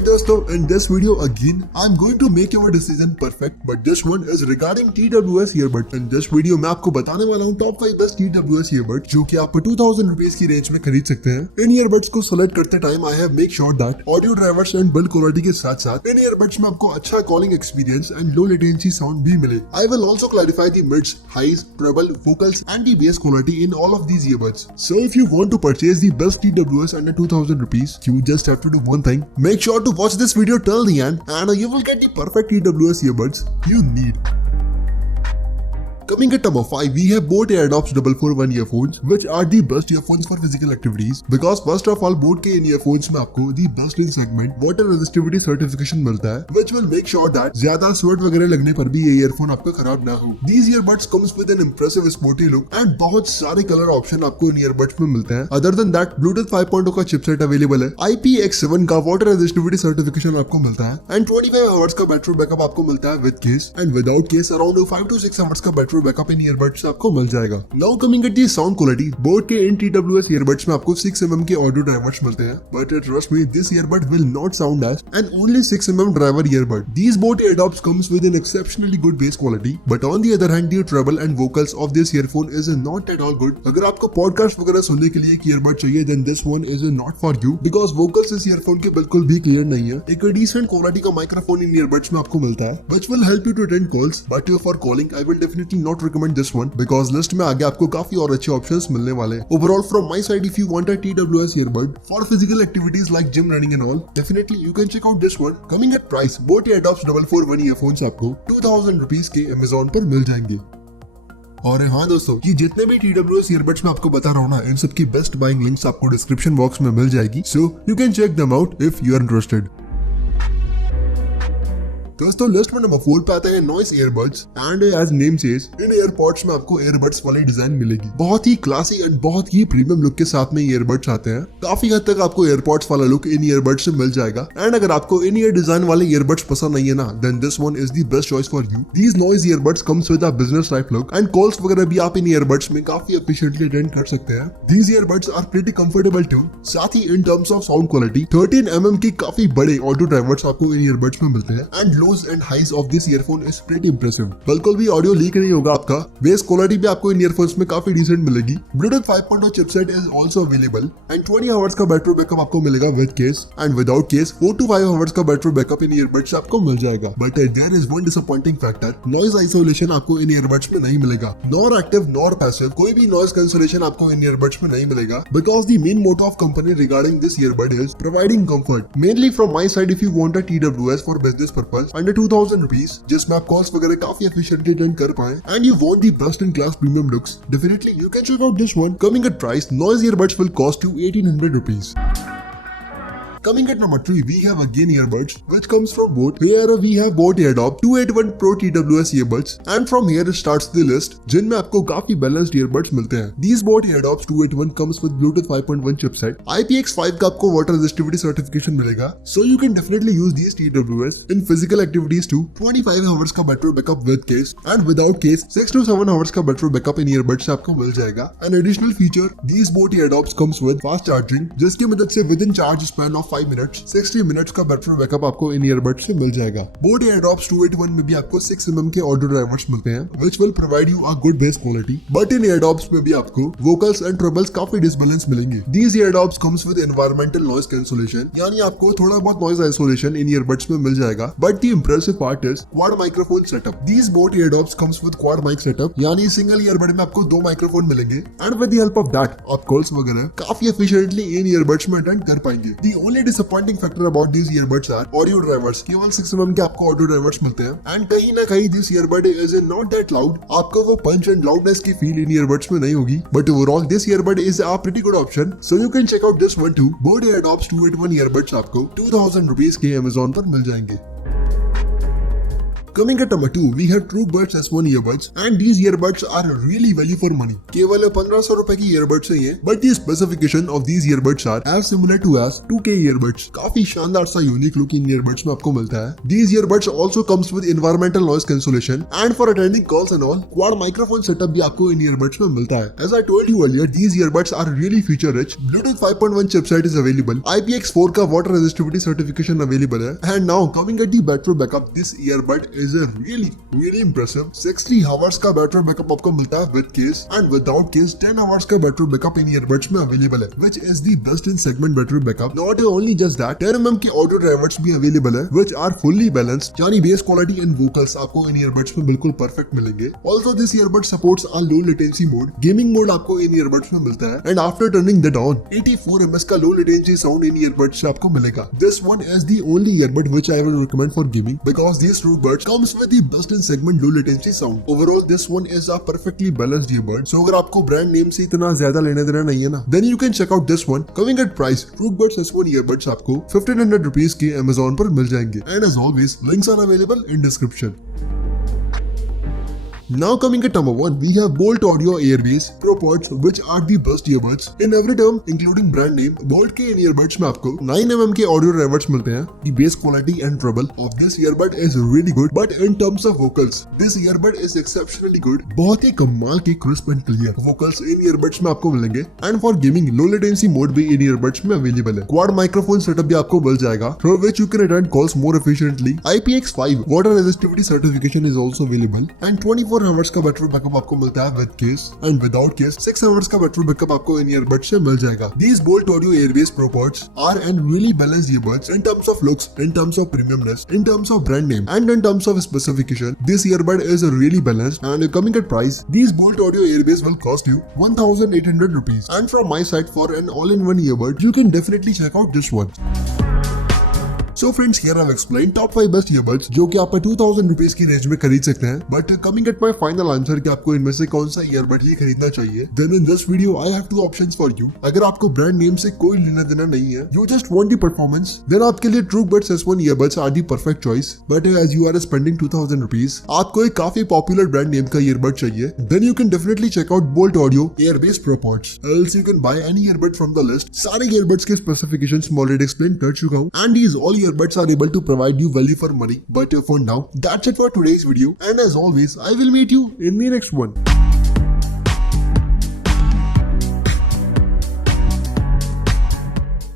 Alright दोस्तों, in this video again, I'm going to make your decision perfect, but this one is regarding TWS earbud. In this video मैं आपको बताने वाला हूँ टॉप 5 best TWS earbud जो कि आप 2000 रुपीज की रेंज में खरीद सकते हैं। इन earbuds को सेलेक्ट करते time I have make sure that audio drivers and build quality के साथ साथ इन earbuds में आपको अच्छा calling experience and low latency sound भी मिले। I will also clarify the mids, highs, treble, vocals and the bass quality in all of these earbuds. So if you want to purchase the best TWS under 2000 rupees, you just have to do one thing. Make sure to watch this video till the end and you will get the perfect TWS earbuds you need. Coming at number 5, we have Boat AirDops 441 earphones, which are the best earphones for physical activities. Because first of all, Boat के इन earphones में आपको the best in segment water resistivity certification मिलता है, which will make sure that ज्यादा sweat वगैरह लगने पर भी ये earphone आपका खराब ना हो. These earbuds comes with an impressive sporty look and बहुत सारे color option आपको इन earbuds में मिलते हैं. Other than that, Bluetooth 5.0 का chipset available है, IPX7 का water resistivity certification आपको मिलता है, and 25 hours का battery backup आपको मिलता है with case, and without case around 5 to 6 hours का battery बैकअप इन ईयरबड्स से आपको मिल जाएगा। Now coming at the sound quality, boat के इन TWS ईयरबड्स में आपको 6 mm के ऑडियो ड्राइवर्स मिलते हैं, but trust me this earbud will not sound as an only 6 mm driver earbud. These Boat AirDops comes with an exceptionally good bass quality, but on the other hand the treble and vocals of this earphone is not at all good। अगर आपको पॉडकास्ट वगैरह सुनने के लिए एक ईयरबड चाहिए then this one is not for you because vocals इस ईयरफोन के बिल्कुल भी क्लियर नहीं है। एक डिसेंट क्वालिटी का माइक्रोफोन इन ईयरबड्स में आपको मिलता है which will help you to attend calls, but for calling I will definitely not recommend this one because list में आगे आपको काफी और अच्छे ऑप्शंस मिलने वाले हैं। Overall from my side if you want a TWS earbud for physical activities like gym, running and all, definitely you can check out this one. Coming at price, Boat Airdopes 441 earphones आपको 2000 रुपीज के Amazon पर मिल जाएंगे। और हाँ दोस्तों, ये जितने भी TWS earbuds मैं आपको बता रहा हूँ ना, इन सब की बेस्ट बाइंग लिंक्स आपको डिस्क्रिप्शन बॉक्स में मिल जाएगी, so you can check them out if you are interested. दोस्तों लिस्ट में नंबर 4 पे आता है Noise earbuds and as name says in AirPods में आपको ईयरबड्स वाली डिजाइन मिलेगी। बहुत ही क्लासी एंड बहुत ही प्रीमियम लुक के साथ में ईयरबड्स आते हैं। काफी हद तक आपको एयरपॉड्स वाला लुक इन ईयरबड्स से मिल जाएगा एंड अगर आपको इन ईयर डिजाइन वाले ईयरबड्स पसंद नहीं है ना then this one is the best choice for you. These Noise earbuds comes with a business type look and calls वगैरह भी आप इन ईयरबड्स में काफी एफिशिएंटली अटेंड कर सकते हैं। These earbuds are pretty comfortable too, साथ ही in terms of sound quality 13 mm की काफी बड़े ऑडियो ड्राइवर्स आपको इन ईयरबड्स में मिलते हैं and lows and highs of this earphone is pretty impressive. बिल्कुल भी ऑडियो लीक नहीं होगा आपका। बेस क्वालिटी भी आपको इन ईयरफोन्स में काफी डिसेंट मिलेगी। Bluetooth 5.0 chipset is also available and 20 hours का बैटरी बैकअप आपको मिलेगा with case and without case 4 to 5 hours का बैटरी बैकअप इन ईयरबड्स से आपको मिल जाएगा। But there is one disappointing factor, noise isolation आपको इन ईयरबड्स में नहीं मिलेगा। नॉर एक्टिव नॉर पैसिव कोई भी नॉइज कैंसलेशन आपको इन ईयरबड्स में नहीं मिलेगा because the main motto of company regarding this earbud is providing comfort. Mainly from my side if you want a TWS for business purpose under 2000 rupees जिसमें आप calls वगैरह काफी एफिशिएंटली अटेंड कर पाए and you want the best in class premium looks, definitely you can check out this one. Coming at price, Noise earbuds will cost you 1800 rupees. Coming at number 3, we have again earbuds which comes from Boat. Here we have Boat AirDops 281 Pro TWS earbuds and from here starts the list जिनमें आपको काफी balanced earbuds मिलते हैं। These Boat AirDops 281 comes with Bluetooth 5.1 chipset, IPX5 का आपको water resistivity certification मिलेगा, so you can definitely use these TWS in physical activities too। 25 hours का battery backup with case and without case 6 to 7 hours का battery backup इन earbuds से आपको मिल जाएगा। An additional feature, these Boat AirDops comes with fast charging जिसकी मदद से within charge span of 5 minutes 60 मिनट्स का बैटरी बैकअप आपको इन ईयरबड्स से मिल जाएगा। Boat AirDops 281 में भी आपको 6 mm के ऑडियो ड्राइवर्स मिलते हैं which will provide you a good bass quality, but इन AirDops में भी आपको vocals and trebles काफी डिसबैलेंस मिलेंगे। These AirDops comes with environmental noise cancellation, यानी आपको थोड़ा बहुत noise isolation इन ईयरबड्स में मिल जाएगा, but the impressive part is quad microphone setup। These Boat AirDops comes with quad mic setup, यानी सिंगल ईयरबड में आपको 2 माइक्रोफोन मिलेंगे and with the help of that आप कॉल्स वगैरह काफी एफिशिएंटली इन ईयरबड्स में अटेंड कर पाएंगे। The only disappointing factor about these earbuds are audio drivers। केवल 6 mm के आपको ऑडियो ड्राइवर्स मिलते हैं एंड कहीं ना कहीं this earbud is not that loud. आपको वो पंच एंड लाउडनेस की फील इन ईयरबड्स में नहीं होगी, but overall this earbud is a pretty good option, so you can check out this one too. Boat AirDops 281 earbuds आपको 2000 रुपीज के Amazon पर मिल जाएंगे। Coming at number 2, we have TrueBuds S1 earbuds and these earbuds are really value for money. केवल 1500 रुपए की earbuds ही है, but the specification of these earbuds are as similar to as 2K earbuds. काफी शानदार सा यूनिक लुक इन earbuds में आपको मिलता है. These earbuds also comes with environmental noise cancellation and for attending calls and all, quad microphone setup भी आपको इन earbuds में मिलता है. As I told you earlier, these earbuds are really feature rich. Bluetooth 5.1 chipset is available. IPX4 का water resistivity certification available है. And now coming at the battery backup, this earbud is a really impressive. 60 hours का battery backup आपको मिलता है with case and without case 10 hours का battery backup इन earbuds में available है, which is the best in segment battery backup. Not only just that, 10 mm के audio drivers भी available है, which are fully balanced. यानी bass quality and vocals आपको इन earbuds में बिल्कुल perfect मिलेंगे. Also this earbud supports a low latency mode. Gaming mode आपको इन earbuds में मिलता है. And after turning that on, 84 ms का low latency sound इन earbuds से आपको मिलेगा. This one is the only earbud which I will recommend for gaming because these TrueBuds comes with the best in segment low latency sound. Overall, this one is a perfectly balanced earbud. So अगर आपको brand name से इतना ज्यादा लेने देना नहीं है ना, then you can check out this one. Coming at price, TrueBuds S1 earbuds आपको 1500 rupees के Amazon पर मिल जाएंगे. And as always, links are available in description. Now coming at number 1, we have Bolt Audio Airways ProPods, which are the best earbuds in every term, including brand name. Bolt के इन earbuds में आपको 9 mm के audio drivers मिलते हैं. The bass quality and treble of this earbud is really good, but in terms of vocals, this earbud is exceptionally good. बहुत ही कमाल की crisp and clear vocals इन earbuds में आपको मिलेंगे. And for gaming, low latency mode भी इन earbuds में available है. Quad microphone setup भी आपको मिल जाएगा, through which you can attend calls more efficiently. IPX5 water resistivity certification is also available, and 24 hours का बैटरी बैकअप आपको मिलता है with case and without case 6 hours का बैटरी बैकअप आपको इन ईयरबड्स से मिल जाएगा. These Bolt Audio Airways ProPods are and really balanced earbuds in terms of looks, in terms of premiumness, in terms of brand name, and in terms of specification. This earbud is really balanced, and coming at price, these Bolt Audio Airways will cost you 1800 rupees. And from my side, for an all-in-one earbud, you can definitely check out this one. So friends, here I've explained top 5 best earbuds जो कि आप 2000 rupees की रेंज में खरीद सकते हैं. But coming at my final answer कि आपको इनमें से कौन सा earbud ही खरीदना चाहिए, then in this video I have 2 options for you. अगर आपको ब्रांड नेम से कोई लेना देना नहीं है, you just want the performance, then आपके लिए TrueBuds S1 earbuds are the perfect choice. But as you are spending 2000 rupees, आपको एक काफी पॉपुलर ब्रांड नेम का earbud चाहिए, then you can definitely check out Bolt Audio Airways ProPods. Else you can buy any earbud from the list. सारे earbuds के specifications मैं already explain कर चुका हूँ, and these all earbuds are able to provide you value for money. But for now, that's it for today's video, and as always, I will meet you in the next one.